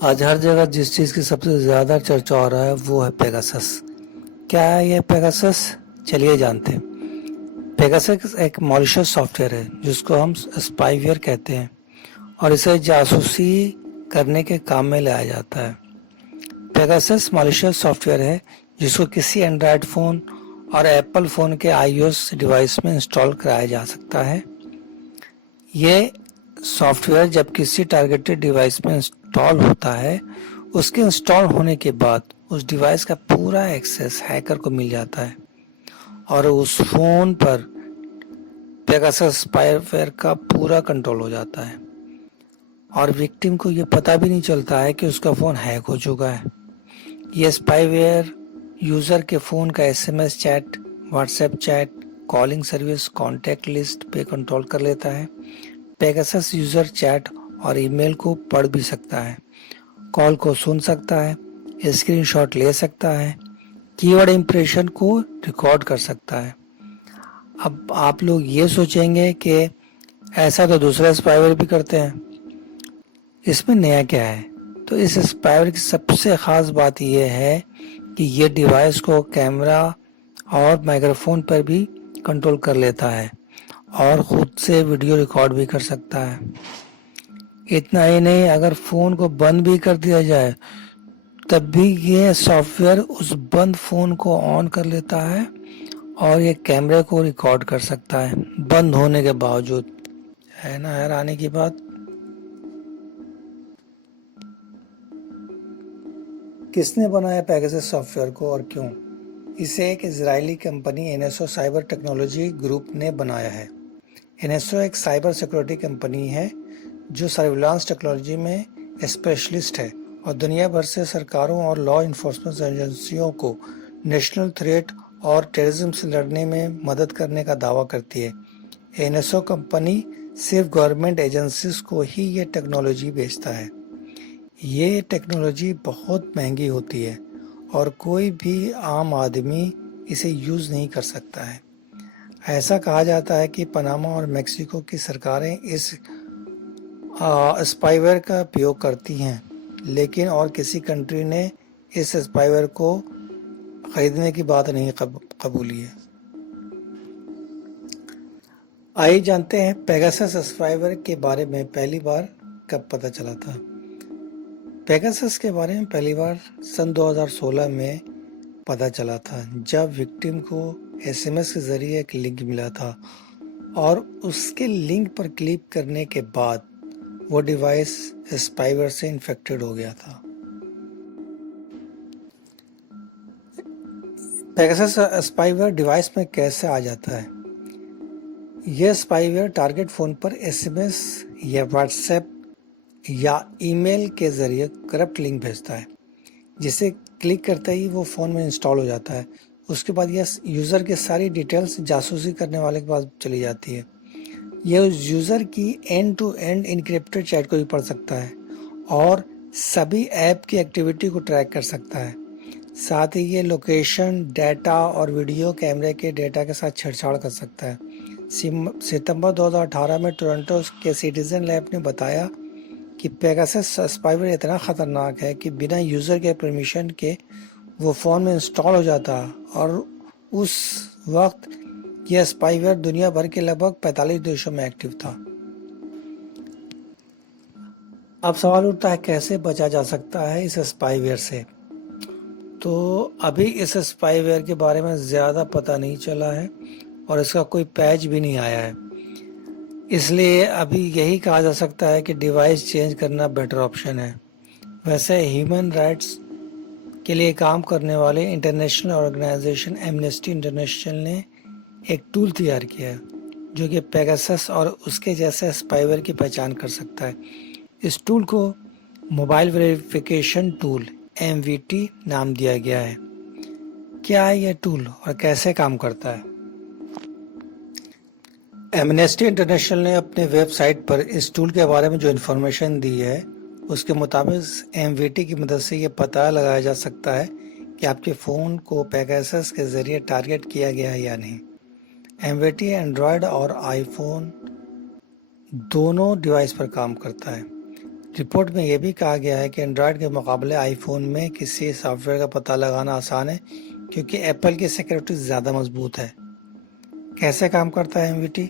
आज हर जगह जिस चीज़ की सबसे ज़्यादा चर्चा हो रहा है वो है पेगासस। क्या है ये पेगासस? चलिए जानते हैं। पेगासस एक मॉलिशियस सॉफ्टवेयर है जिसको हम स्पाईवेयर कहते हैं और इसे जासूसी करने के काम में लाया जाता है। पेगासस मॉलिशियस सॉफ्टवेयर है जिसको किसी एंड्रॉयड फ़ोन और एप्पल फ़ोन के iOS डिवाइस में इंस्टॉल कराया जा सकता है। ये सॉफ्टवेयर जब किसी टारगेटेड डिवाइस में इंस्टॉल होता है, उसके इंस्टॉल होने के बाद उस डिवाइस का पूरा एक्सेस हैकर को मिल जाता है और उस फोन पर पेगासस स्पाईवेयर का पूरा कंट्रोल हो जाता है और विक्टिम को ये पता भी नहीं चलता है कि उसका फोन हैक हो चुका है। ये स्पाईवेयर यूजर के फोन का SMS chat, WhatsApp chat, calling service, contact list पे कंट्रोल कर लेता है। पेगासस यूजर चैट और ईमेल को पढ़ भी सकता है, कॉल को सुन सकता है, स्क्रीनशॉट ले सकता है, कीवर्ड इंप्रेशन को रिकॉर्ड कर सकता है। अब आप लोग ये सोचेंगे कि ऐसा तो दूसरे स्पाईवेयर भी करते हैं, इसमें नया क्या है? तो इस स्पाईवेयर की सबसे खास बात यह है कि ये डिवाइस को कैमरा और माइक्रोफोन पर भी कंट्रोल कर लेता है और खुद से वीडियो रिकॉर्ड भी कर सकता है। इतना ही नहीं, अगर फोन को बंद भी कर दिया जाए तब भी ये सॉफ्टवेयर उस बंद फोन को ऑन कर लेता है और ये कैमरे को रिकॉर्ड कर सकता है बंद होने के बावजूद। है ना हैरानी की बात। किसने बनाया पेगासस सॉफ्टवेयर को और क्यों? इसे एक Israeli company NSO cyber technology group ने बनाया है। एनएसओ एक साइबर सिक्योरिटी कंपनी है जो सर्विलांस टेक्नोलॉजी में स्पेशलिस्ट है और दुनिया भर से सरकारों और लॉ इन्फोर्समेंट एजेंसियों को नेशनल थ्रेट और टेररिज्म से लड़ने में मदद करने का दावा करती है। एनएसओ कंपनी सिर्फ गवर्नमेंट एजेंसीज को ही ये टेक्नोलॉजी बेचता है। ये टेक्नोलॉजी बहुत महंगी होती है और कोई भी आम आदमी इसे यूज़ नहीं कर सकता है। ऐसा कहा जाता है कि पनामा और मेक्सिको की सरकारें इस स्पाईवेयर का उपयोग करती हैं, लेकिन और किसी कंट्री ने इस स्पाईवेयर को खरीदने की बात नहीं कबूली है। आइए जानते हैं पेगासस स्पाईवेयर के बारे में पहली बार कब पता चला था। पेगासस के बारे में पहली बार सन 2016 में पता चला था जब विक्टिम को एसएमएस के जरिए एक लिंक मिला था और उसके लिंक पर क्लिक करने के बाद वो डिवाइस स्पाईवेयर से इन्फेक्टेड हो गया था। पेगासस स्पाईवेयर डिवाइस में कैसे आ जाता है? यह स्पाईवेयर टारगेट फ़ोन पर एसएमएस या व्हाट्सएप या ईमेल के ज़रिए करप्ट लिंक भेजता है, जिसे क्लिक करते ही वो फ़ोन में इंस्टॉल हो जाता है। उसके बाद यह यूज़र की सारी डिटेल्स जासूसी करने वाले के पास चली जाती है। यह उस यूज़र की end to end encrypted chat को भी पढ़ सकता है और सभी ऐप की एक्टिविटी को ट्रैक कर सकता है। साथ ही ये लोकेशन डाटा और वीडियो कैमरे के डेटा के साथ छेड़छाड़ कर सकता है। सितंबर 2018 में टोरंटो के सिटीजन लैब ने बताया कि पेगासस स्पाईवेयर इतना ख़तरनाक है कि बिना यूज़र के परमिशन के वो फ़ोन में इंस्टॉल हो जाता और उस वक्त यह स्पाईवेयर दुनिया भर के लगभग 45 देशों में एक्टिव था। अब सवाल उठता है कैसे बचा जा सकता है इस स्पाईवेयर से। तो अभी इस स्पाईवेयर के बारे में ज़्यादा पता नहीं चला है और इसका कोई पैच भी नहीं आया है, इसलिए अभी यही कहा जा सकता है कि डिवाइस चेंज करना बेटर ऑप्शन है। वैसे ह्यूमन राइट्स के लिए काम करने वाले इंटरनेशनल ऑर्गेनाइजेशन एमनेस्टी इंटरनेशनल ने एक टूल तैयार किया है जो कि पेगासस और उसके जैसे स्पाईवेयर की पहचान कर सकता है। इस टूल को मोबाइल वेरिफिकेशन टूल (MVT) नाम दिया गया है। क्या है यह टूल और कैसे काम करता है? एमनेस्टी इंटरनेशनल ने अपने वेबसाइट पर इस टूल के बारे में जो इन्फॉर्मेशन दी है उसके मुताबिक MVT की मदद से ये पता लगाया जा सकता है कि आपके फ़ोन को पेगासस के ज़रिए टारगेट किया गया है या नहीं। MVT एंड्रॉयड और आईफोन दोनों डिवाइस पर काम करता है। रिपोर्ट में यह भी कहा गया है कि एंड्रॉयड के मुकाबले आईफोन में किसी सॉफ्टवेयर का पता लगाना आसान है क्योंकि एप्पल की सिक्योरिटी ज़्यादा मजबूत है। कैसे काम करता है एमवीटी?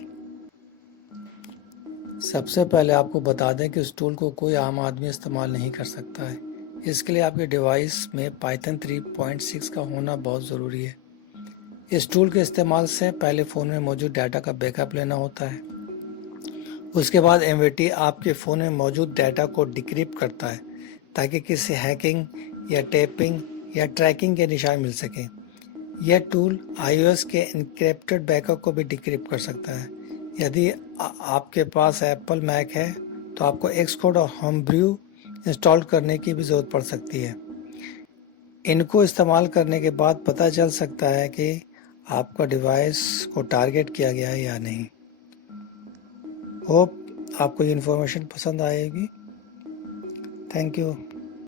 सबसे पहले आपको बता दें कि इस टूल को कोई आम आदमी इस्तेमाल नहीं कर सकता है। इसके लिए आपके डिवाइस में पाइथन 3.6 का होना बहुत ज़रूरी है। इस टूल के इस्तेमाल से पहले फ़ोन में मौजूद डाटा का बैकअप लेना होता है। उसके बाद एमवीटी आपके फ़ोन में मौजूद डाटा को डिक्रिप्ट करता है ताकि किसी हैकिंग या टैपिंग या ट्रैकिंग के निशान मिल सकें। यह टूल iOS के इनक्रिप्टेड बैकअप को भी डिक्रिप्ट कर सकता है। यदि आपके पास एप्पल मैक है तो आपको एक्सकोड और होमब्रू इंस्टॉल करने की भी ज़रूरत पड़ सकती है। इनको इस्तेमाल करने के बाद पता चल सकता है कि आपका डिवाइस को टारगेट किया गया है या नहीं। होप आपको ये इन्फॉर्मेशन पसंद आएगी। Thank you.